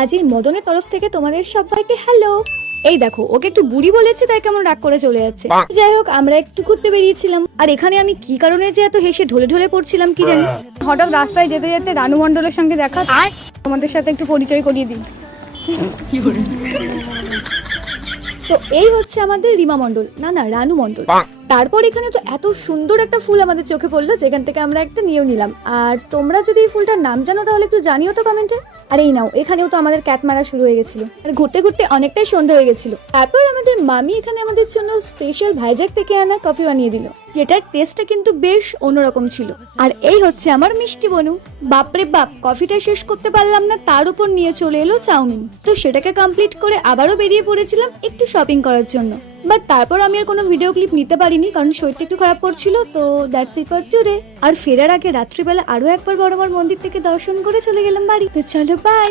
আজ এই মদনের তরফ থেকে তোমাদের সবাইকে হ্যালো। এই দেখো, ওকে একটু বুড়ি বলেছে তাই কেমন রাগ করে চলে যাচ্ছে। যাই হোক, আমরা একটু ঘুরতে বেরিয়েছিলাম, আর এখানে আমি কি কারণে যে এত হেসে ঢলে ঢলে পড়ছিলাম কি জানি। হঠাৎ রাস্তায় যেতে যেতে রানু মণ্ডলের সঙ্গে দেখা, তোমাদের সাথে একটু পরিচয় করিয়ে দিই। তো এই হচ্ছে আমাদের রিমা মণ্ডল, না রানু মণ্ডল। তারপর এখানে তো এত সুন্দর একটা ফুল আমাদের চোখে পড়লো, যেখান থেকে আমরা একটা নিয়েও নিলাম। আর তোমরা যদি এই ফুলটার নাম জানো তাহলে একটু জানিও তো কমেন্টে। আর এই নাও, এখানেও তো আমাদের ক্যাট মারা শুরু হয়ে গেছিল, আর ঘুরতে ঘুরতে অনেকটাই সন্ধ্যা হয়ে গেছিল। তারপর আমাদের মামি এখানে আমাদের জন্য স্পেশাল ভাইজ্যাক থেকে আনা কফি বানিয়ে দিল, যেটার টেস্টটা কিন্তু বেশ অন্যরকম ছিল। আর এই হচ্ছে আমার মিষ্টি বনু। বাপরে বাপ, কফিটা শেষ করতে পারলাম না, তার উপর নিয়ে চলে এলো চাউমিন। তো সেটাকে কমপ্লিট করে আবারও বেরিয়ে পড়েছিলাম একটু শপিং করার জন্য। বাট তারপর আমি আর কোনো ভিডিও ক্লিপ নিতে পারিনি, কারণ শরীরটা একটু খারাপ করছিল। তো দ্যাটস ইট ফর টুডে। আর ফেরার আগে রাত্রিবেলা আরো একবার বড়মার মন্দির থেকে দর্শন করে চলে গেলাম বাড়ি। তো চলো বাই।